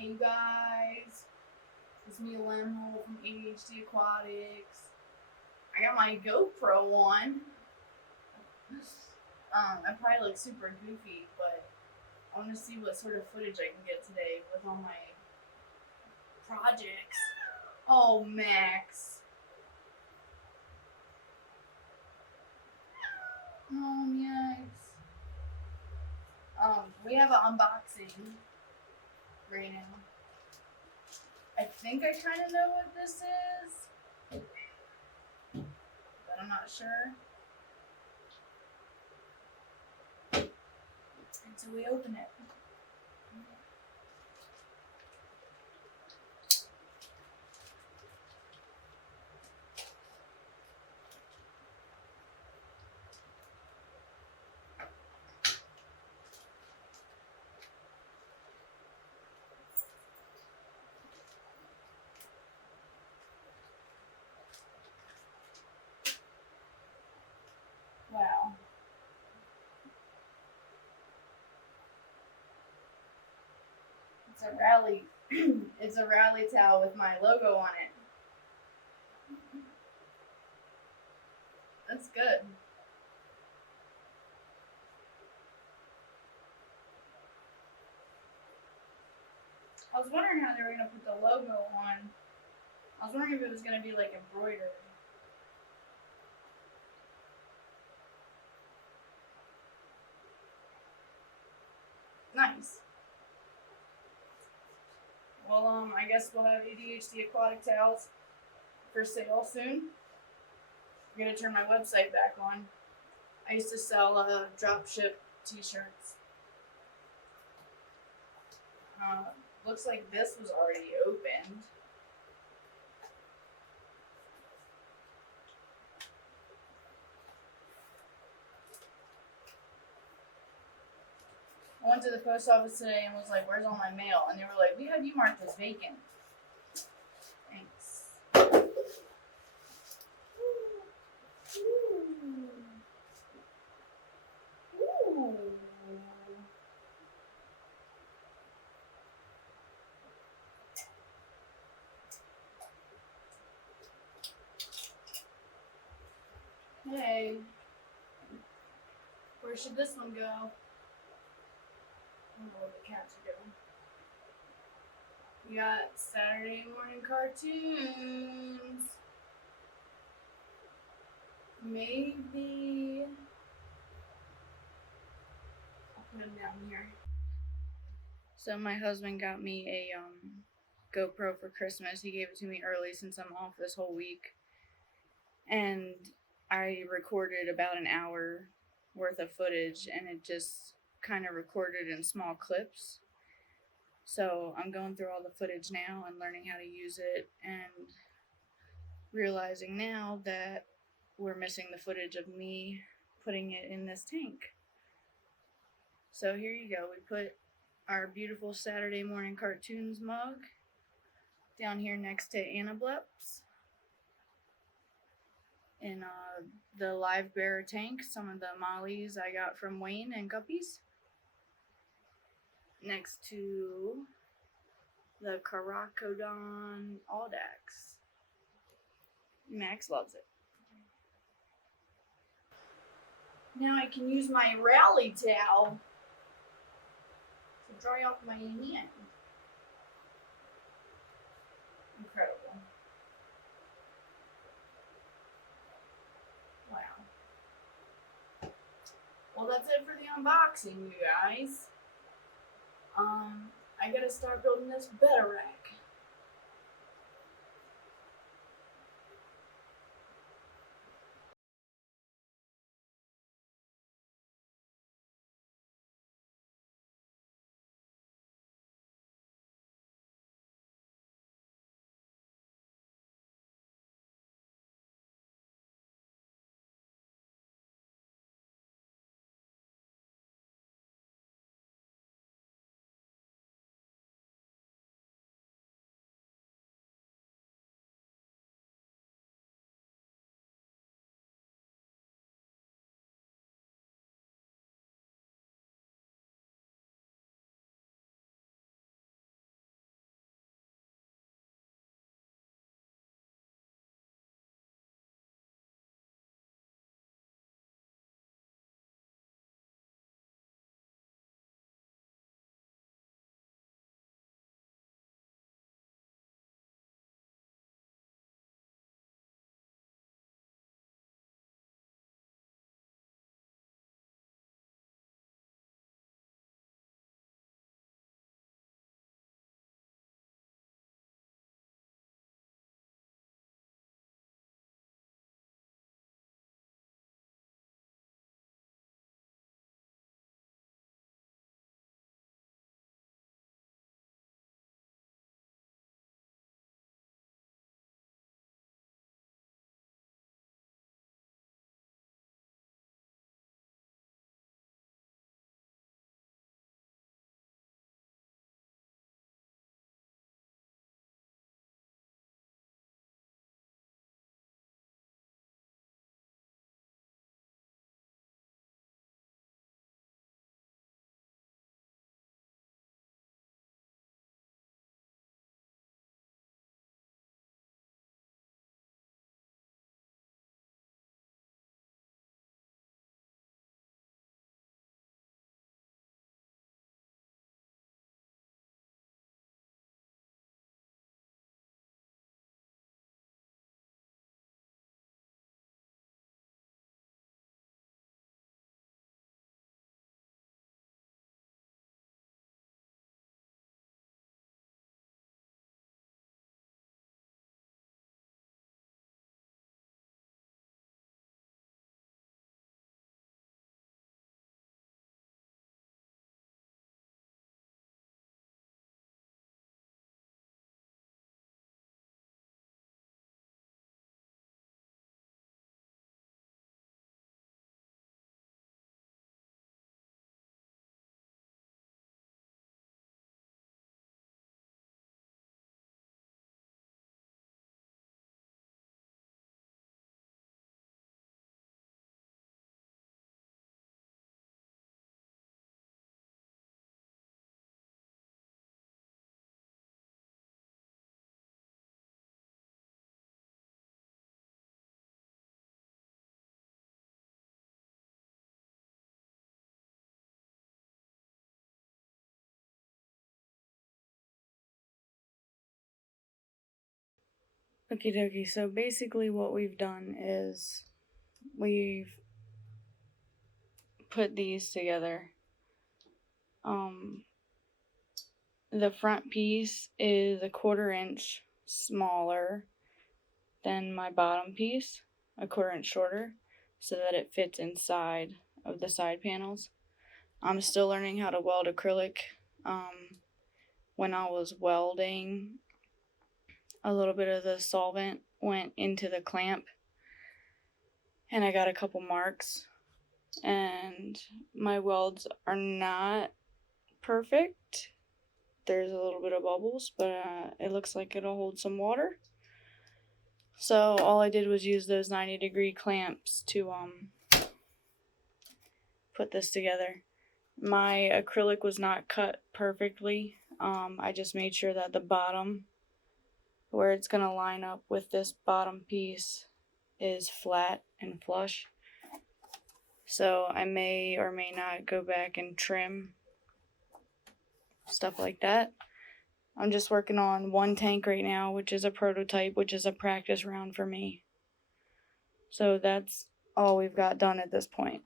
Hey you guys, it's me Lemhole from ADHD Aquatics. I got my GoPro on. I probably look super goofy, but I want to see what sort of footage I can get today with all my projects. Oh, Max. Oh, yikes. We have an unboxing right now. I think I kind of know what this is, but I'm not sure. Until we open it. Wow. It's a rally. It's a rally towel with my logo on it. That's good. I was wondering how they were gonna put the logo on. I was wondering if it was gonna be like embroidered. Nice. Well, I guess we'll have ADHD aquatic towels for sale soon. I'm gonna turn my website back on. I used to sell drop ship t-shirts. Looks like this was already opened. I went to the post office today and was like, "Where's all my mail?" And they were like, "We have you marked as vacant." Thanks. Ooh. Hey, where should this one go? I don't know where the cats are going. We got Saturday morning cartoons. Maybe I'll put them down here. So my husband got me a GoPro for Christmas. He gave it to me early since I'm off this whole week. And I recorded about an hour worth of footage, and it just kind of recorded in small clips. So I'm going through all the footage now and learning how to use it, and realizing now that we're missing the footage of me putting it in this tank. So here you go. We put our beautiful Saturday morning cartoons mug down here next to Annableps in the live bearer tank, some of the mollies I got from Wayne and Guppies. Next to the Caracodon Audax. Max loves it. Now I can use my rally towel to dry off my hand. Incredible. Wow. Well, that's it for the unboxing, you guys. I gotta start building this Betta rack. Okie dokie, so basically what we've done is we've put these together. The front piece is a 1/4 inch smaller than my bottom piece, a 1/4 inch shorter, so that it fits inside of the side panels. I'm still learning how to weld acrylic. When I was welding, a little bit of the solvent went into the clamp and I got a couple marks, and my welds are not perfect. There's a little bit of bubbles, but it looks like it'll hold some water. So all I did was use those 90-degree clamps to put this together. My acrylic was not cut perfectly. I just made sure that the bottom, where it's going to line up with this bottom piece, is flat and flush. So I may or may not go back and trim stuff like that. I'm just working on one tank right now, which is a prototype, which is a practice round for me. So that's all we've got done at this point.